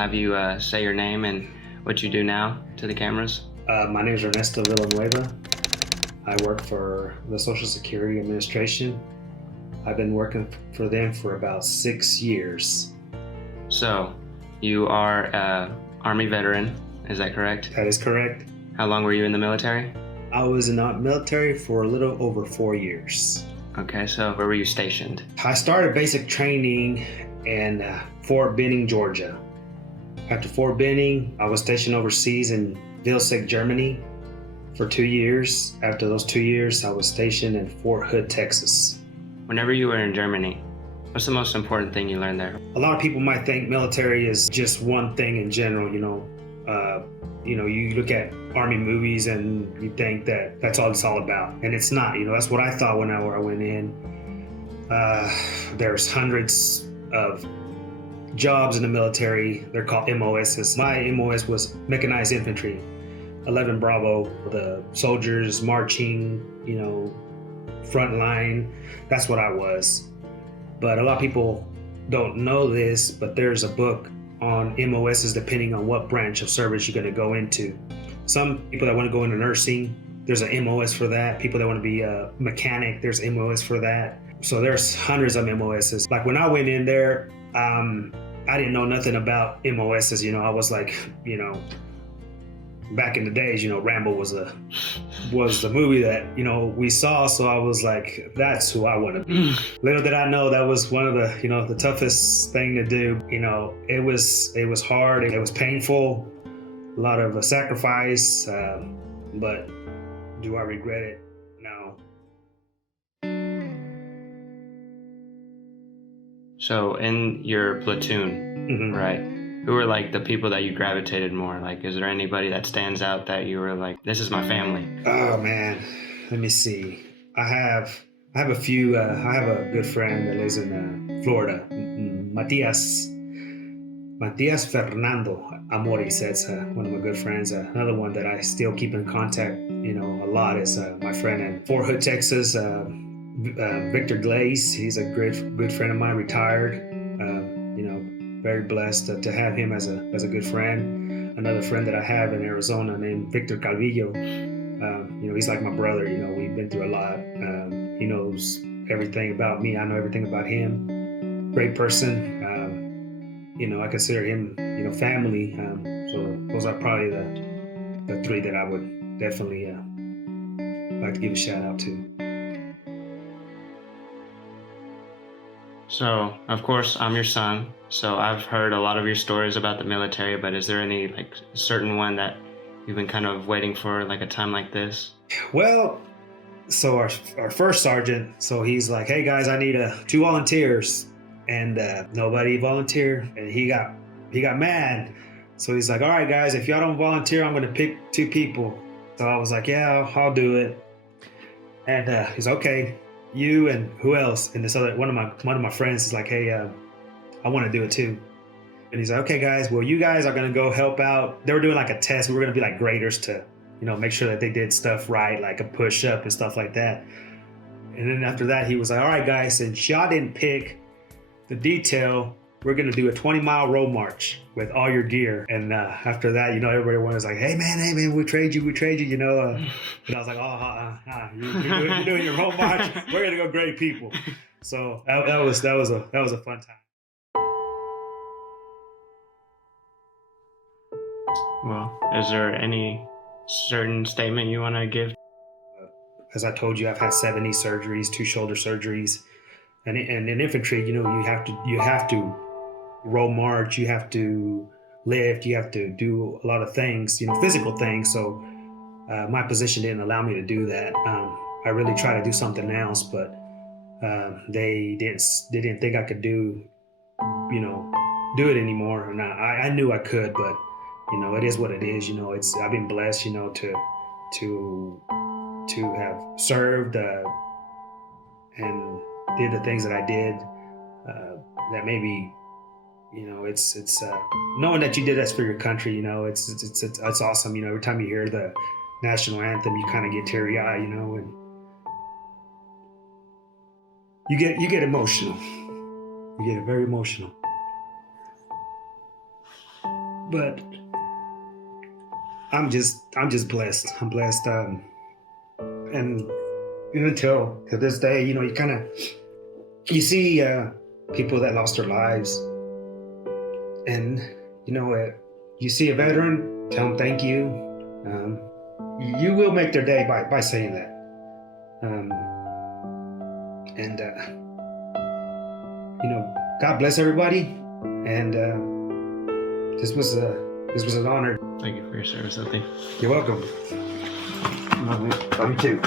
have you say your name and what you do now to the cameras. My name is Ernesto Villanueva. I work for the Social Security Administration. I've been working for them for about 6 years. So, you are an Army veteran, is that correct? That is correct. How long were you in the military? I was in the military for a little over 4 years. Okay, so where were you stationed? I started basic training in Fort Benning, Georgia. After Fort Benning, I was stationed overseas in Vilseck, Germany for 2 years. After those 2 years, I was stationed in Fort Hood, Texas. Whenever you were in Germany, what's the most important thing you learned there? A lot of people might think military is just one thing in general, you look at Army movies and you think that that's all it's all about. And it's not, that's what I thought when I went in. There's hundreds of jobs in the military. They're called MOSs. My MOS was mechanized infantry, 11 Bravo, the soldiers marching, front line. That's what I was. But a lot of people don't know this, but there's a book on MOSs depending on what branch of service you're going to go into. Some people that want to go into nursing, there's an MOS for that. People that want to be a mechanic, there's MOS for that. So there's hundreds of MOSs. Like when I went in there, I didn't know nothing about MOSs. I was like, back in the days, Rambo was the movie that, we saw. So I was like, that's who I want to be. Little did I know that was one of the, the toughest thing to do. It was hard. It was painful, a lot of sacrifice. But do I regret it? No. So in your platoon, right? Who were like the people that you gravitated more? Like, is there anybody that stands out that you were like, this is my family? Oh man, let me see. I have a few. I have a good friend that lives in Florida, Matias Fernando Amori. That's one of my good friends. Another one that I still keep in contact, a lot is my friend in Fort Hood, Texas, Victor Glaze. He's a good friend of mine, retired. Very blessed to have him as a good friend. Another friend that I have in Arizona named Victor Calvillo. He's like my brother. We've been through a lot. He knows everything about me. I know everything about him. Great person. I consider him, family. So those are probably the three that I would definitely like to give a shout out to. So, of course, I'm your son. So I've heard a lot of your stories about the military, but is there any like certain one that you've been kind of waiting for, like a time like this? Well, so our first sergeant, so he's like, hey guys, I need 2 volunteers. And nobody volunteered, and he got mad. So he's like, all right guys, if y'all don't volunteer, I'm gonna pick 2 people. So I was like, yeah, I'll do it. And he's okay, you and who else? And this other one of my friends is like, hey, I want to do it too. And he's like, okay guys, well you guys are gonna go help out. They were doing like a test. We were gonna be like graders to, make sure that they did stuff right, like a push up and stuff like that. And then after that, he was like, all right guys, since y'all didn't pick the detail, we're gonna do a 20-mile road march with all your gear. And after that, everybody was like, hey man, we trade you, And I was like, you're doing your road march. We're gonna go grade people. So that was a fun time. Well, is there any certain statement you want to give? As I told you, I've had 7 knee surgeries, 2 shoulder surgeries. And in infantry, you have to roll march, you have to lift, you have to do a lot of things, physical things. So my position didn't allow me to do that. I really tried to do something else, but they didn't think I could do it anymore. And I knew I could, but it is what it is. I've been blessed, to have served and did the things that I did, that maybe, it's knowing that you did that for your country, it's awesome. Every time you hear the national anthem, you kind of get teary-eyed, and you get emotional. You get very emotional. but I'm just blessed. I'm blessed, and even till to this day, you know, you see people that lost their lives, and you know, you see a veteran, tell them thank you. You will make their day by saying that. And you know, God bless everybody. And this was an honor. Thank you for your service, I think. You're welcome. Love you too.